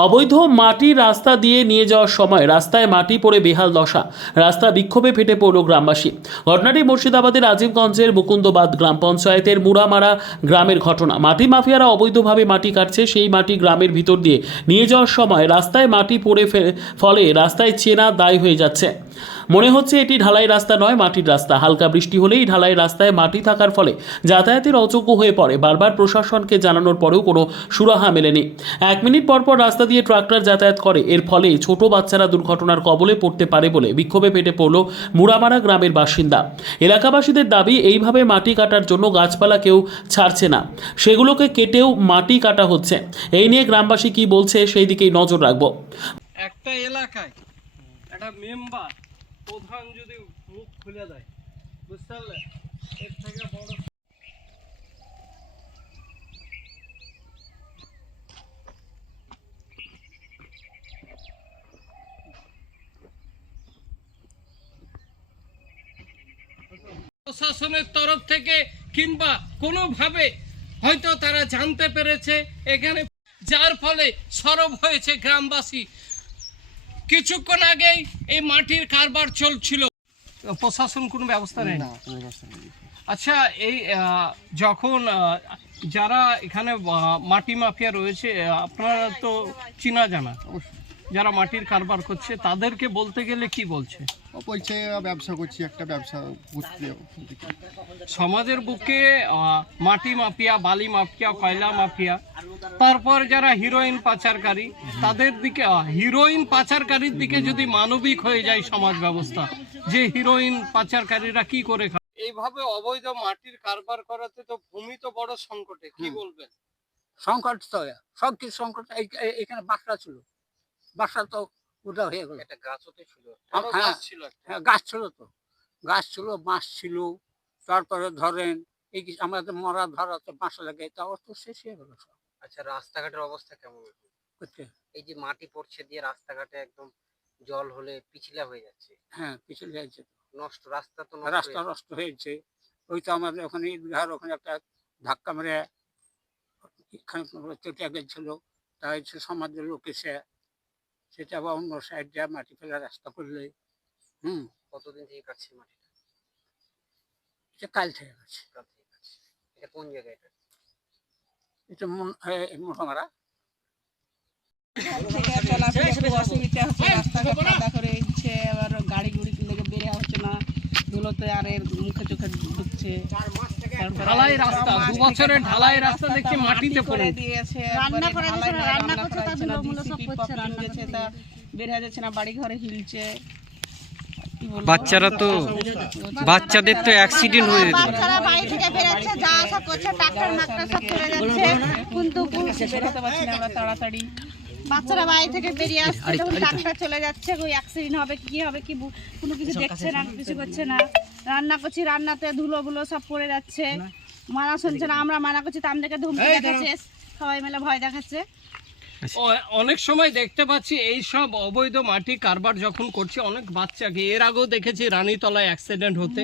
অবৈধ মাটির রাস্তা দিয়ে নিয়ে যাওয়ার সময় রাস্তায় মাটি পড়ে বেহাল দশা, রাস্তা বিক্ষোভে ফেটে পড়ল গ্রামবাসী। ঘটনাটি মুর্শিদাবাদের আজিমগঞ্জের মুকুন্দবাদ গ্রাম পঞ্চায়েতের মুড়ামারা গ্রামের ঘটনা। মাটি মাফিয়ারা অবৈধভাবে মাটি কাটছে, সেই মাটি গ্রামের ভিতর দিয়ে নিয়ে যাওয়ার সময় রাস্তায় মাটি পড়ে ফলে রাস্তায় চেনা দায় হয়ে যাচ্ছে। মনে হচ্ছে এটি ঢালাই রাস্তা নয়, মাটির রাস্তা। হালকা বৃষ্টি হলেই ঢালাই রাস্তায় মাটি থাকার ফলে যাতায়াতের অযোগ্য হয়ে পড়ে। বারবার প্রশাসনকে জানানোর পরেও কোনো সুরাহা মেলেনি। 1 মিনিট পর পর রাস্তা দিয়ে ট্রাক্টর যাতায়াত করে, এর ফলে ছোট বাচ্চারা দুর্ঘটনার কবলে পড়তে পারে বলে বিক্ষোভে ফেটে পড়ল মুড়ামারা গ্রামের বাসিন্দা। এলাকাবাসীদের দাবি, এইভাবে মাটি কাটার জন্য গাছপালা কেউ ছাড়ছে না, সেগুলোকে কেটেও মাটি কাটা হচ্ছে। এই নিয়ে গ্রামবাসী কি বলছে সেই দিকেই নজর রাখবো। একটা এলাকায় একটা মেম্বার প্রধান যদি মুখ খুলে দেয়, বুঝতে পারলে, এর থেকে বড় প্রশাসনের তরফ থেকে কিংবা কোনোভাবে হয়তো তারা জানতে পেরেছে এখানে, যার ফলে সরব হয়েছে গ্রামবাসী। কিছুক্ষণ আগেই এই মাটির কারবার চলছিল, প্রশাসন কোনো ব্যবস্থা নেই। আচ্ছা, এই যখন যারা এখানে মাটি মাফিয়া রয়েছে, আপনারা তো চিনা জানা, যারা মাটির কারবার করছে তাদেরকে বলতে গেলে কি বলছে? বলছে ব্যবসা করছি, একটা ব্যবসা করতে। সমাজের বুকে মাটি মাফিয়া, বালি মাফিয়া, কয়লা মাফিয়া, তারপর যারা হিরোইন পাচারকারী, তাদের দিকে হিরোইন পাচারকারীর দিকে যদি মানবিক হয়ে যায় সমাজ ব্যবস্থা, যে হিরোইন পাচারকারীরা কি করে খায়, এইভাবে অবৈধ মাটির কারবার করাতে তো ভূমি তো বড় সংকটে। কি বলবেন? সংকট তো সব কিছু সংকট। এখানে বাসা ছিল, বাসা তো ওটা হয়ে গেল। একটা গাছও তো ছিল, হ্যাঁ, গাছ ছিল তো, গাছ ছিল, বাঁশ ছিল। তারপরে ধরেন এই আমাদের মরা ধরা তো বাঁশ লাগে, তাও তো শেষ হয়ে গেল সব। আচ্ছা, রাস্তাঘাটের অবস্থা কেমন? করতে এই যে মাটি পড়ছে দিয়ে রাস্তাঘাটে একদম জল হলে পিছলা হয়ে যাচ্ছে। হ্যাঁ, পিছলে যাচ্ছে, নষ্ট রাস্তা তো রাস্তা নষ্ট হয়েছে। ওই তো আমাদের ওখানে ঈদগাহার ওখানে একটা ধাক্কা মেরে চটে গেছিল, তাই সমাজের লোক এসে সেটা আবার অন্য সাইড দিয়ে মাটি ফেলা রাস্তা করলে। কতদিন থেকে কাটছে মাটিটা? এটা কাল থেকে গেছে। কাল থেকে কাটছে। এটা কোন জায়গায়? এটা মোটামারা। অসুবিধা হচ্ছে, রাস্তাঘাট কাদা করে দিচ্ছে, আবার গাড়ি গুড়ি লেগে বেড়ে হচ্ছে না, ধুলোতে আর এর মুখে চোখে ঢুকছে। ঢালাই রাস্তা, 2 বছরের ঢালাই রাস্তা দেখছি মাটিতে পড়ে দিয়েছে, রান্না করা যাচ্ছে না, বেড়ে যাচ্ছে না, বাড়ি ঘরে হিলছে। বাচ্চারা তো, বাচ্চাদের তো অ্যাক্সিডেন্ট হয়ে যেত। বাচ্চারা বাড়ি থেকে বেরোচ্ছে, যা আসা করছে, ট্রাক্টর মাক্টর সব চলে যাচ্ছে, কিন্তু বেরোতে পারছি না আমরা তাড়াতাড়ি। বাচ্চারা বাড়ি থেকে বেরিয়ে আসছে, যখন ট্রাক্টর চলে যাচ্ছে, ওই অ্যাক্সিডেন্ট হবে কি হবে কি কোনো কিছু দেখছে না, কিছু করছে না। রান্না করছি, রান্নাতে ধুলো সব পড়ে যাচ্ছে, মানা শুনছে না। আমরা মানা করছি, তামদেরকে ধমকি দেখাচ্ছে, সবাই মিলে ভয় দেখাচ্ছে। অনেক সময় দেখতে পাচ্ছি এই সব অবৈধ মাটি কারবার যখন করছে, অনেক বাচ্চাকে, এর আগেও দেখেছি রানীতলায় অ্যাক্সিডেন্ট হতে।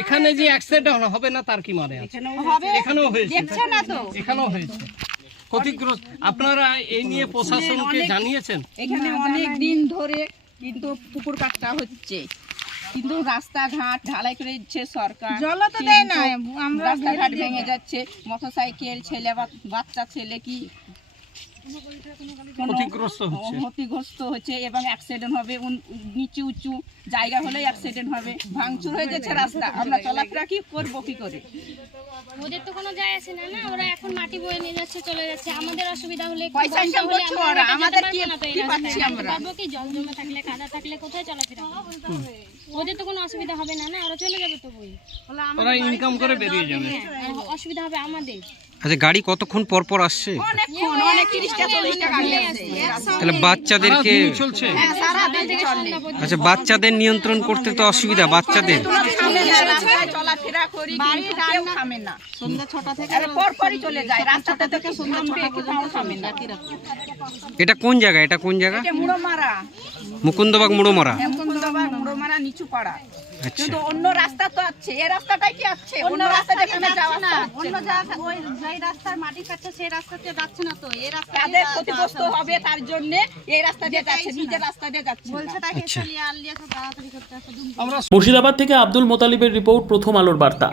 এখানে যে অ্যাক্সিডেন্ট হবে না তার কি মানে আছে? এখানেও হয়েছে, এখানেও হয়েছে ক্ষতিগ্রস্ত। আপনারা এই নিয়ে প্রশাসনকে জানিয়েছেন? এখানে অনেক দিন ধরে কিন্তু পুকুর কাটা হচ্ছে, কিন্তু রাস্তাঘাট ঢালাই করে দিচ্ছে সরকার, জল তো দেয় না, আমরা রাস্তাঘাট ভেঙে যাচ্ছে, মোটরসাইকেল ছেলে, বাচ্চা ছেলে কি ক্ষতিগ্রস্ত হচ্ছে এবং অ্যাক্সিডেন্ট হবে। নিচু উঁচু জায়গা হলেই অ্যাক্সিডেন্ট হবে, ভাঙচুর হয়ে যাচ্ছে রাস্তা। আমরা চলাফেরা কি করবো, কি করে? ওদের তো কোনো যায় আসে না, ওরা এখন মাটি বয়ে নিয়ে যাচ্ছে, চলে যাচ্ছে। আমাদের অসুবিধা হলে পয়সা ইনকাম করছে ওরা, আমাদের কি পাচ্ছি আমরা? পাবো কি? জল জমে থাকলে, কাদা থাকলে কোথায় চলাফেরা? ওদের তো কোনো অসুবিধা হবে না, ওরা চলে যাবে তো বই, ওরা ইনকাম করে বেরিয়ে যাবে। অসুবিধা হবে আমাদের। আচ্ছা, গাড়ি কতক্ষণ পর পর আসছে? অনেক 30টা 40টা গাড়ি আসছে। তাহলে বাচ্চাদেরকে চলছে। আচ্ছা, বাচ্চাদের নিয়ন্ত্রণ করতে তো অসুবিধা, বাচ্চাদের চলাফেরা করি, কেউ থামে না। সন্ধ্যা 6টা থেকে পরপরই চলে যায়, রাস্তাতে থেকে সন্ধ্যা 6টা কেউ থামে না। এটা কোন জায়গা? এটা কোন জায়গা? মুড়োমারা, মুকুন্দবাগ মুড়োমারা। মুকুন্দবাদ মুড়োমারা নিচু পাড়া, আচ্ছা কিন্তু অন্য রাস্তা তো আছে, এই রাস্তাটাই কি আছে? অন্য রাস্তা যেখানে যাওয়া না, হচ্ছে অন্য না। জায়গা ওই যেই রাস্তায় মাটি কাটছে সেই রাস্তাতে যাচ্ছে না তো, এই রাস্তা তাদের ক্ষতিগ্রস্ত হবে, তার জন্য এই রাস্তা দিয়ে যাচ্ছে, নিজের রাস্তা দিয়ে যাচ্ছে না। বলছে তাকে আচ্ছা। চালিয়ে আনলিয়ে সব তাড়াতাড়ি করতে আসে। মুর্শিদাবাদ থেকে আব্দুল মোতালিবের রিপোর্ট, প্রথম আলোর বার্তা।